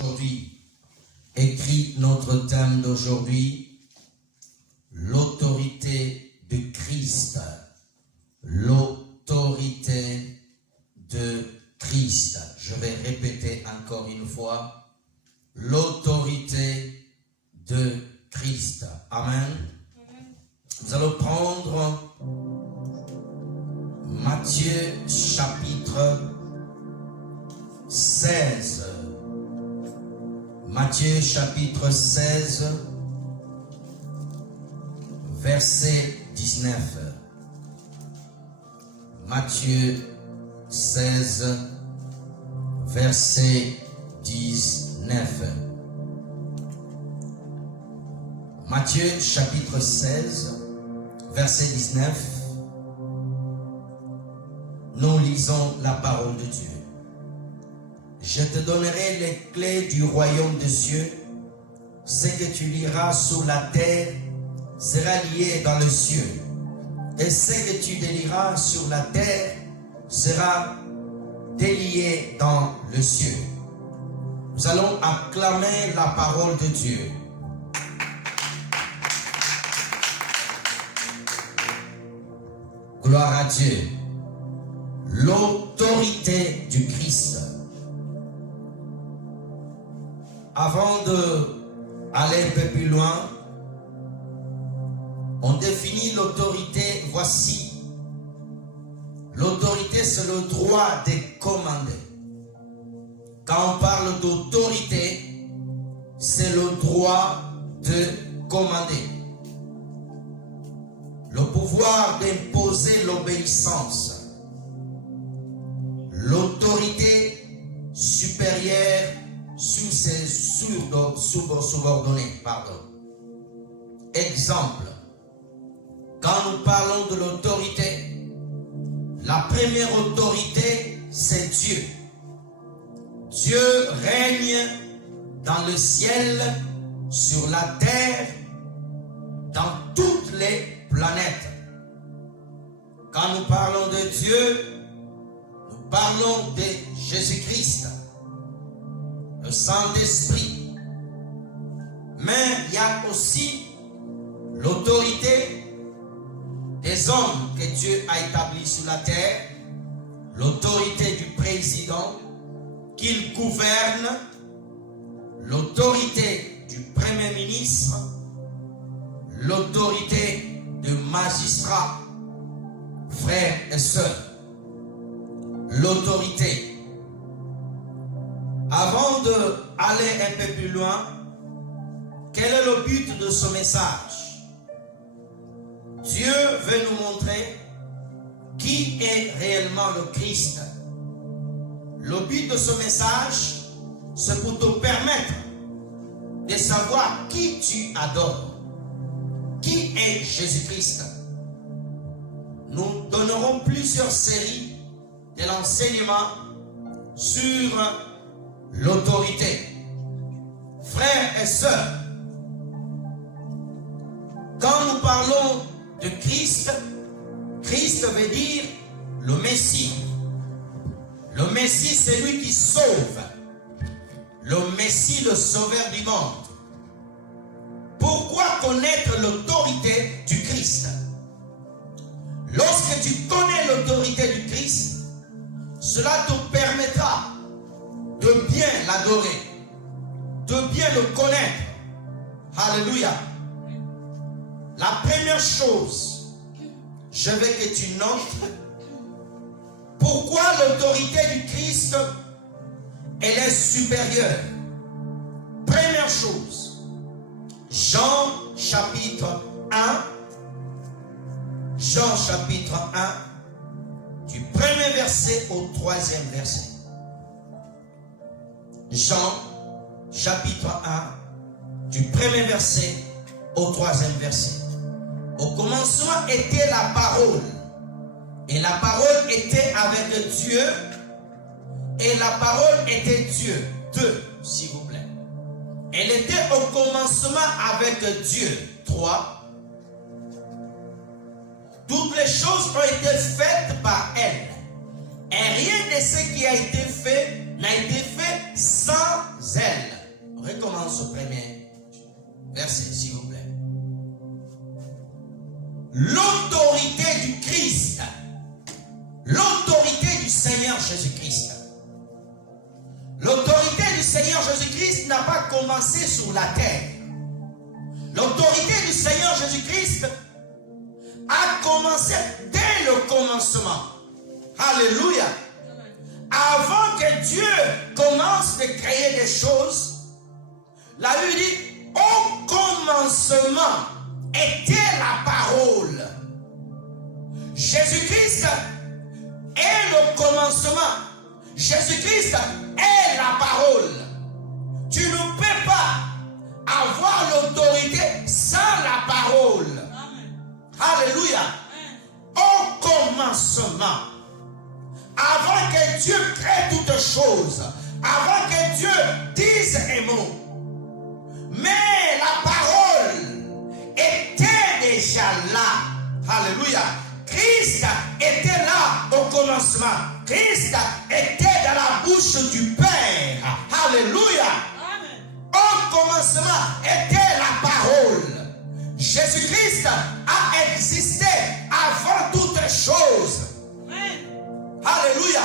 Aujourd'hui, écrit notre thème d'aujourd'hui, l'autorité de Christ. L'autorité de Christ. Je vais répéter encore une fois, l'autorité de Christ. Amen. Nous allons prendre Matthieu chapitre 16. Matthieu chapitre 16, verset 19. Matthieu 16, verset 19. Matthieu chapitre 16, verset 19. Nous lisons la parole de Dieu. Je te donnerai les clés du royaume des cieux. Ce que tu liras sur la terre sera lié dans les cieux. Et ce que tu délieras sur la terre sera délié dans les cieux. Nous allons acclamer la parole de Dieu. Gloire à Dieu. L'autorité du Christ. Avant d'aller un peu plus loin, on définit l'autorité, voici. L'autorité, c'est le droit de commander. Quand on parle d'autorité, c'est le droit de commander. Le pouvoir d'imposer l'obéissance. L'autorité supérieure sur ses subordonnés. Exemple. Quand nous parlons de l'autorité, la première autorité, c'est Dieu. Dieu règne dans le ciel, sur la terre, dans toutes les planètes. Quand nous parlons de Dieu, nous parlons de Jésus-Christ, le Saint-Esprit. Mais il y a aussi l'autorité des hommes que Dieu a établis sur la terre, l'autorité du président qu'il gouverne, l'autorité du premier ministre, l'autorité de magistrats, frères et sœurs. L'autorité. Avant d'aller un peu plus loin, quel est le but de ce message? Dieu veut nous montrer qui est réellement le Christ. Le but de ce message, c'est pour te permettre de savoir qui tu adores. Qui est Jésus-Christ? Nous donnerons plusieurs séries de l'enseignement sur l'autorité. Frères et sœurs, quand nous parlons de Christ, Christ veut dire le Messie. Le Messie, c'est lui qui sauve. Le Messie, le sauveur du monde. Pourquoi connaître l'autorité du Christ? Lorsque tu connais l'autorité du Christ, cela te permettra de bien l'adorer, de bien le connaître. Alléluia. La première chose, je veux que tu notes pourquoi l'autorité du Christ, elle est supérieure. Première chose, Jean chapitre 1, Jean chapitre 1, du premier verset au troisième verset. Jean chapitre 1, du premier verset au troisième verset. Au commencement était la parole. Et la parole était avec Dieu. Et la parole était Dieu. 2, s'il vous plaît. Elle était au commencement avec Dieu. 3. Toutes les choses ont été faites par elle. Et rien de ce qui a été fait n'a été fait sans elle. On recommence au premier verset, s'il vous plaît. L'autorité du Christ, l'autorité du Seigneur Jésus-Christ. L'autorité du Seigneur Jésus-Christ n'a pas commencé sur la terre. L'autorité du Seigneur Jésus-Christ a commencé dès le commencement. Alléluia. Avant que Dieu commence de créer des choses, la Bible dit, au commencement était la parole. Jésus-Christ est le commencement. Jésus-Christ est la parole. Tu ne peux pas avoir l'autorité sans la parole. Alléluia. Au commencement, avant que Dieu crée toutes choses, avant que Dieu dise un mot, mais la parole était déjà là. Alléluia. Christ était là au commencement. Christ était dans la bouche du Père. Alléluia. Au commencement était la parole. Jésus-Christ a existé avant toutes choses. Alléluia.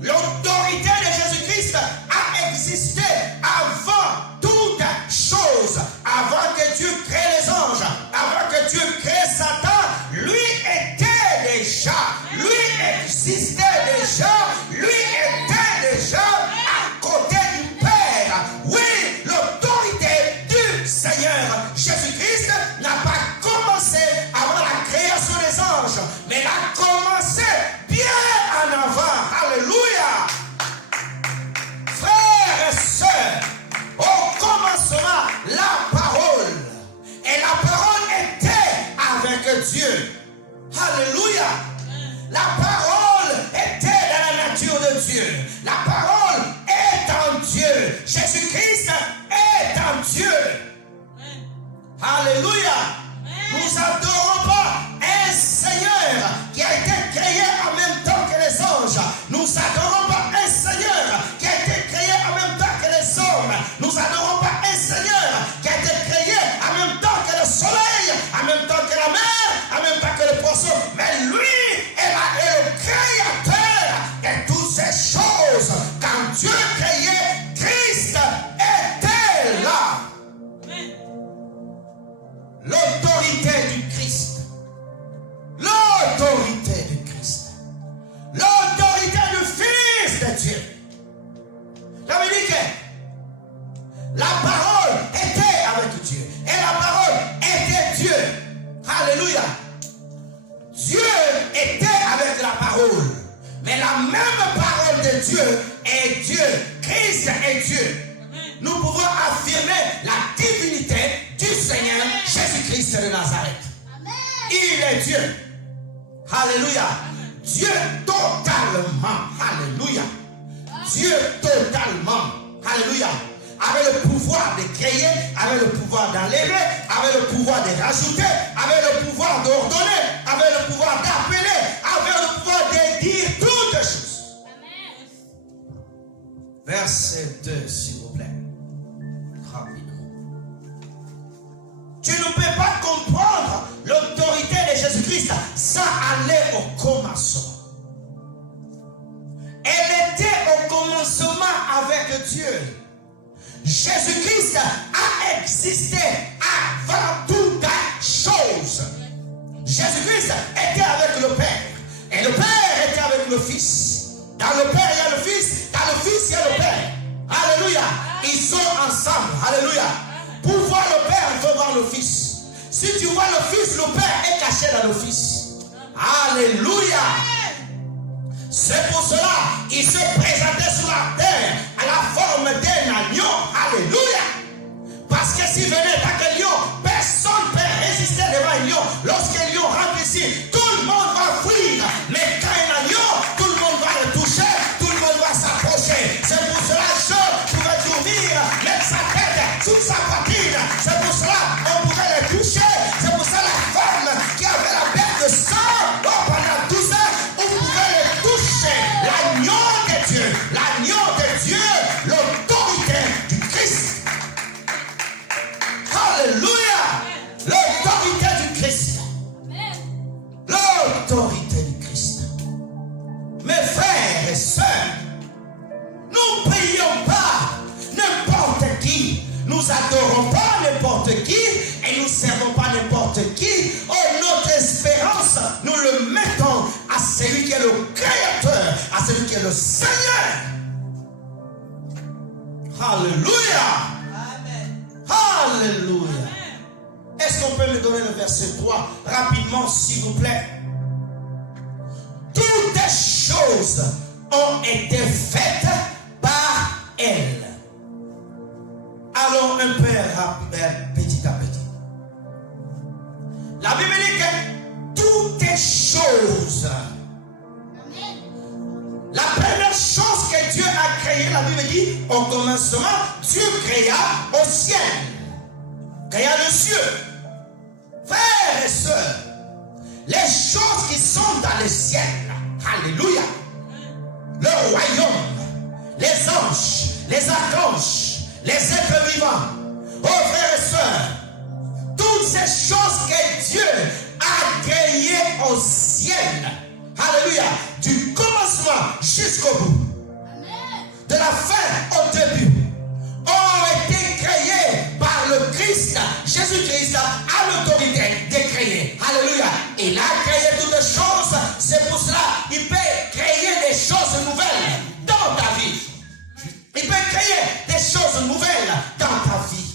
L'autorité de Jésus-Christ a existé avant toutes choses. Avant que Dieu crée les anges, avant que Dieu crée Satan, lui était déjà, lui existait déjà, lui était déjà à côté du Père. Oui, l'autorité du Seigneur Jésus-Christ n'a pas commencé avant la création des anges, mais elle a commencé bien en avant. Alléluia. Frères et sœurs, au commencement, la parole. Et la parole était avec Dieu. Alléluia. La parole était dans la nature de Dieu. La parole est en Dieu. Jésus-Christ est en Dieu. Alléluia. Nous n'adorons pas un Seigneur qui a été créé en même temps que les anges. Nous n'adorons pas un Seigneur qui a été créé en même temps que les hommes. Nous n'adorons pas un Seigneur qui a été créé en même temps que le soleil, en même temps que la mer, en même temps que le poisson. Mais lui est le créateur de toutes ces choses. Quand Dieu créait, Christ était là. L'autorité du Christ. L'autorité du Christ. L'autorité du Fils de Dieu. Ça veut dire que la parole était avec Dieu. Et la parole était Dieu. Alléluia. Dieu était avec la parole. Mais la même parole de Dieu est Dieu. Christ est Dieu. Nous pouvons affirmer la divinité du Seigneur Jésus-Christ de Nazareth. Amen. Il est Dieu. Alléluia. Dieu totalement. Alléluia. Dieu totalement. Alléluia. Avec le pouvoir de créer, avec le pouvoir d'enlever, avec le pouvoir de rajouter, avec le pouvoir d'ordonner, avec le pouvoir d'appeler, avec le pouvoir de dire toutes choses. Amen. Verset 2, s'il vous plaît. Tu ne peux pas comprendre l'autorité de Jésus-Christ sans aller au commencement. Elle était au commencement avec Dieu. Jésus-Christ a existé avant toute chose. Jésus-Christ était avec le Père. Et le Père était avec le Fils. Dans le Père, il y a le Fils. Dans le Fils, il y a le Père. Alléluia. Ils sont ensemble. Alléluia. Pour voir le Père, il faut voir le Fils. Si tu vois le Fils, le Père est caché dans le Fils. Alléluia. C'est pour cela qu'il se présentait sur la terre à la forme d'un agneau. Alléluia. Parce que s'il venait tant que lion, personne ne peut résister devant un lion. Lorsqu'un lion rentre ici, tout le monde va fuir. Mais quand un agneau, tout le monde va le toucher, tout le monde va s'approcher. C'est pour cela que Job pouvait dormir, mettre sa tête sous sa poitrine. C'est pour cela qu'on pouvait le toucher. C'est pour ça la femme qui avait la bête de sang, pendant 12 heures, on pouvait le toucher. L'agneau de Dieu, celui qui est le Créateur, à celui qui est le Seigneur. Alléluia. Alléluia. Est-ce qu'on peut me donner le verset 3 rapidement, s'il vous plaît? Toutes les choses ont été faites par elle. Allons un peu petit à petit. La Bible dit que toutes les choses. La première chose que Dieu a créée, la Bible dit, au commencement, Dieu créa au ciel. Créa le ciel. Frères et sœurs, les choses qui sont dans le ciel, alléluia, le royaume, les anges, les archanges, les êtres vivants, oh frères et sœurs, toutes ces choses que Dieu a créées au ciel, alléluia, du commencement jusqu'au bout, de la fin au début, ont été créées par le Christ. Jésus-Christ a l'autorité de créer. Alléluia. Il a créé toutes les choses. C'est pour cela qu'il peut créer des choses nouvelles dans ta vie. Il peut créer des choses nouvelles dans ta vie.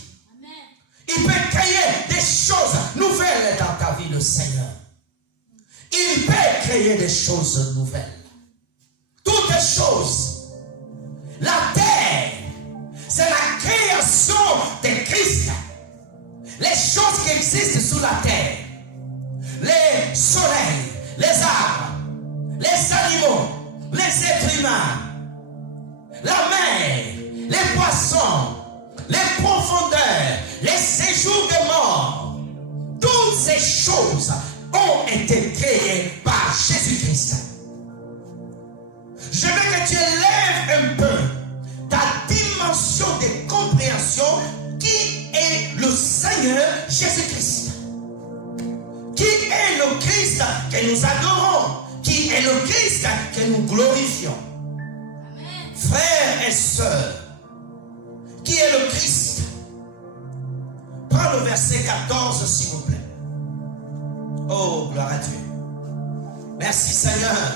Il peut créer des choses nouvelles dans ta vie, le Seigneur. Il peut créer des choses nouvelles. Toutes les choses. La terre, c'est la création de Christ. Les choses qui existent sous la terre, les soleils, les arbres, les animaux, les êtres humains, la mer, les poissons, les profondeurs, les séjours des morts, toutes ces choses ont été créées par Jésus-Christ. Je veux que tu élèves un peu ta dimension de compréhension qui est le Seigneur Jésus-Christ. Qui est le Christ que nous adorons, qui est le Christ que nous glorifions. Amen. Frères et sœurs, qui est le Christ? Prends le verset 14 s'il vous plaît. Oh, gloire à Dieu. Merci Seigneur.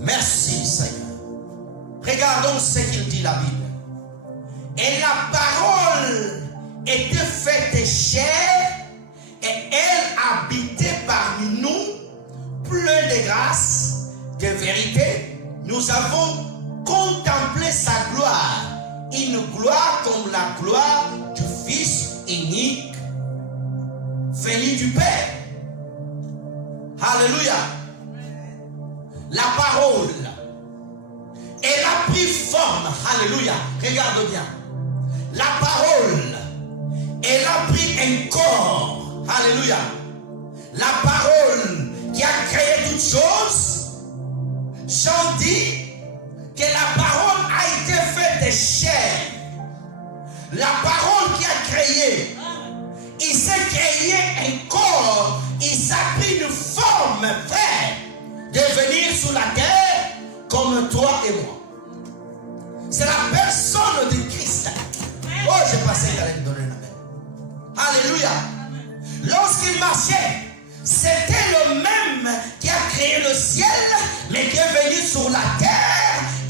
Merci Seigneur. Regardons ce qu'il dit la Bible. Et la parole était faite chair et elle habitait parmi nous, plein de grâce, de vérité. Nous avons contemplé sa gloire, une gloire comme la gloire du Fils unique, venu du Père. Alléluia. La parole, elle a pris forme. Alléluia. Regarde bien. La parole, elle a pris un corps. Alléluia. La parole qui a créé toutes choses. Jean dit que la parole a été faite de chair. La parole qui a créé, il s'est créé un corps. Il s'est pris une forme, frère, de venir sur la terre comme toi et moi. C'est la personne de Christ. Oh, j'ai passé à lui donner la main. Alléluia. Lorsqu'il marchait, c'était le même qui a créé le ciel, mais qui est venu sur la terre.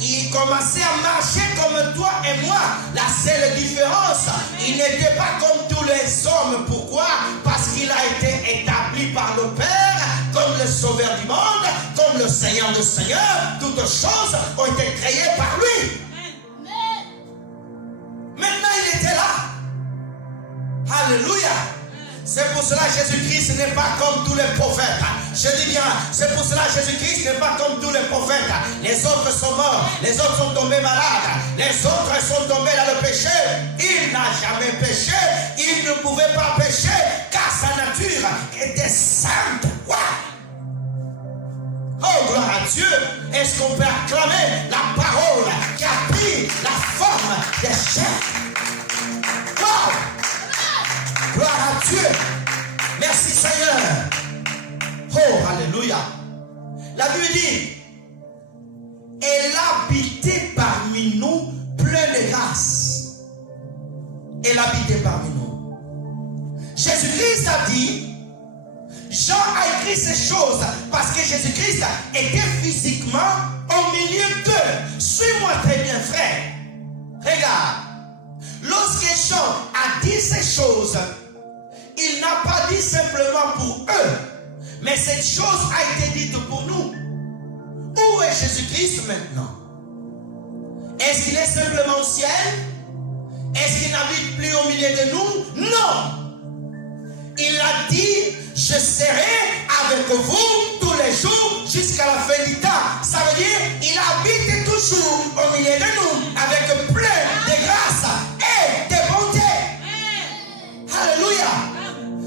Il commençait à marcher comme toi et moi. La seule différence, il n'était pas comme tous les hommes. Pourquoi? Parce qu'il a été établi par le Père comme le Sauveur du monde, comme le Seigneur des Seigneurs. Toutes choses ont été créées par lui. Maintenant, il était là. Alléluia. C'est pour cela que Jésus-Christ n'est pas comme tous les prophètes. Je dis bien, c'est pour cela que Jésus-Christ n'est pas comme tous les prophètes. Les autres sont morts, les autres sont tombés malades, les autres sont tombés dans le péché. Il n'a jamais péché, il ne pouvait pas pécher, car sa nature était sainte. Wow. Oh, gloire à Dieu. Est-ce qu'on peut acclamer la parole qui a pris la forme des chair? Wow. Gloire à Dieu. Merci Seigneur. Oh, alléluia. La Bible dit, elle habitait parmi nous plein de grâce. Elle habitait parmi nous. Jésus-Christ a dit, Jean a écrit ces choses parce que Jésus-Christ était physiquement au milieu d'eux. Suis-moi très bien, frère. Regarde. Lorsque Jean a dit ces choses, il n'a pas dit simplement pour eux, mais cette chose a été dite pour nous. Où est Jésus-Christ maintenant? Est-ce qu'il est simplement au ciel? Est-ce qu'il n'habite plus au milieu de nous? Non! Il a dit, je serai avec vous tous les jours jusqu'à la fin du temps. Ça veut dire, il habite toujours au milieu de nous avec plein de grâce et de bonté. Alléluia.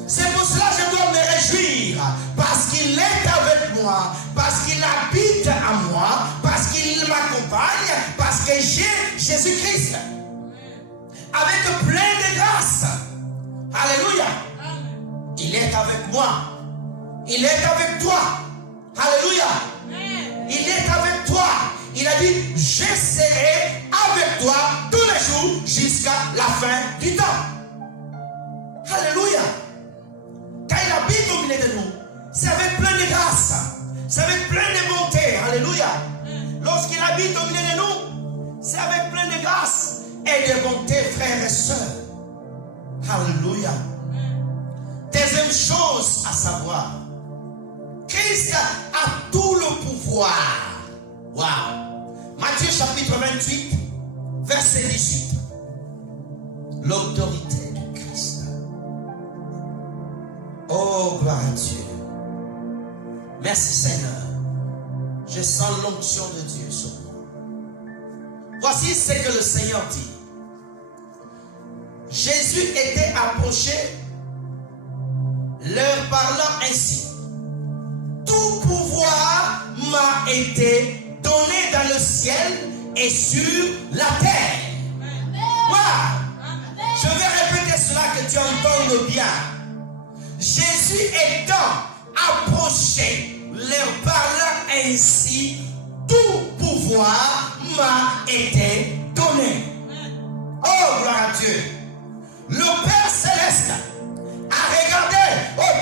C'est pour cela que je dois me réjouir. Parce qu'il est avec moi. Parce qu'il habite à moi. Parce qu'il m'accompagne. Parce que j'ai Jésus-Christ. Avec plein de grâce. Alléluia. Il est avec moi. Il est avec toi. Alléluia. Il est avec toi. Il a dit, je serai avec toi tous les jours jusqu'à la fin du temps. Alléluia. Quand il habite au milieu de nous, c'est avec plein de grâce. C'est avec plein de bonté. Alléluia. Lorsqu'il habite au milieu de nous, c'est avec plein de grâce et de bonté, frères et sœurs. Alléluia. Deuxième chose à savoir, Christ a tout le pouvoir. Wow. Matthieu chapitre 28, verset 18. L'autorité de Christ. Oh, gloire à Dieu. Merci Seigneur. Je sens l'onction de Dieu sur moi. Voici ce que le Seigneur dit. Jésus était approché, leur parlant ainsi. Tout pouvoir m'a été donné dans le ciel et sur la terre. Wow. Je vais répéter cela que tu entendes bien. Jésus étant approché, leur parlant ainsi, tout pouvoir m'a été donné. Oh, gloire à Dieu. Le Père Céleste a regardé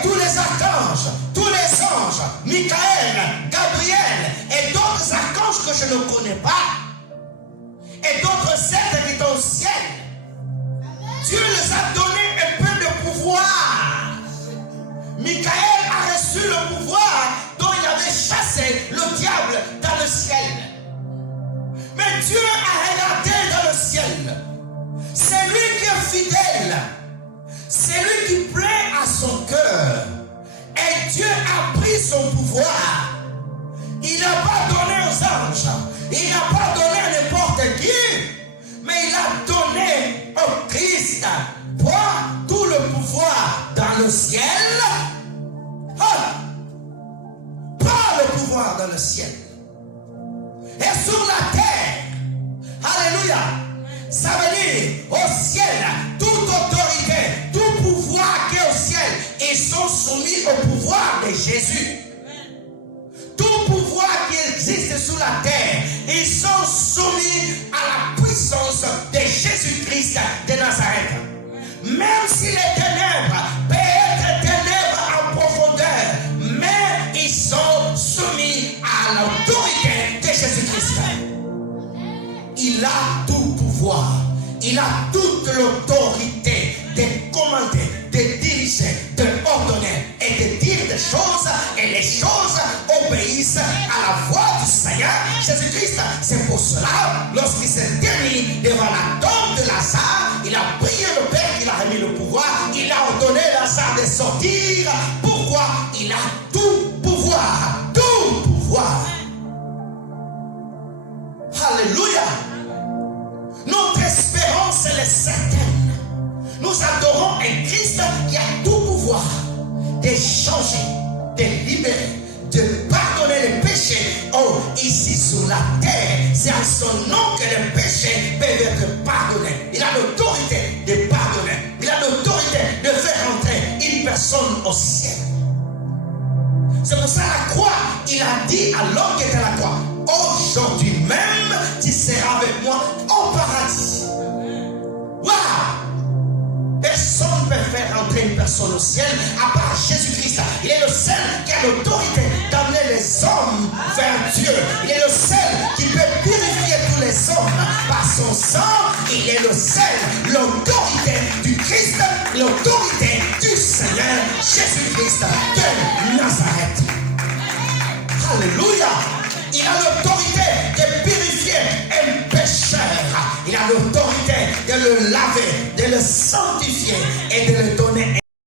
tous les archanges, tous les anges, Michael, Gabriel et d'autres archanges que je ne connais pas, et d'autres êtres qui sont au ciel. Dieu les a donné un peu de pouvoir. Michael a reçu le pouvoir dont il avait chassé le diable dans le ciel. Mais Dieu a regardé dans le ciel. C'est lui qui est fidèle. C'est lui qui plaît à son cœur. Et Dieu a pris son pouvoir. Il n'a pas donné aux anges. Il n'a pas donné à n'importe qui. Mais il a donné au Christ. Pour tout le pouvoir dans le ciel. Pas le pouvoir dans le ciel. Et sur la terre. Alléluia. Ça veut dire au ciel, toute autorité, tout pouvoir qui est au ciel, ils sont soumis au pouvoir de Jésus. Tout pouvoir qui existe sur la terre, ils sont soumis à la puissance de Jésus-Christ de Nazareth. Même si les ténèbres peuvent être ténèbres en profondeur, mais ils sont soumis à l'autorité de Jésus-Christ. Il a tout pouvoir. Il a toute l'autorité de commander, de diriger, de ordonner et de dire des choses. Et les choses obéissent à la voix du Seigneur Jésus-Christ. C'est pour cela, lorsqu'il s'est mis devant la tombe de Lazare, il a prié le Père, il a remis le pouvoir, il a ordonné Lazare de sortir. Pourquoi? Il a tout pouvoir. Tout pouvoir. Alléluia. Notre espérance, elle est certaine. Nous adorons un Christ qui a tout pouvoir de changer, de libérer, de pardonner les péchés. Oh, ici sur la terre, c'est à son nom que les péchés peuvent être pardonnés. Il a l'autorité de pardonner. Il a l'autorité de faire entrer une personne au ciel. C'est pour ça à la croix, il a dit à l'homme qui était à la croix, aujourd'hui même, tu seras avec moi au paradis. Waouh! Personne ne peut faire entrer une personne personne au ciel à part Jésus-Christ. Il est le seul qui a l'autorité d'amener les hommes vers Dieu. Il est le seul qui peut purifier tous les hommes par son sang. Il est le seul, l'autorité du Christ, l'autorité du Seigneur Jésus-Christ de Nazareth. Alléluia. Il a l'autorité de purifier un pécheur. Il a l'autorité de le laver, de le sanctifier et de le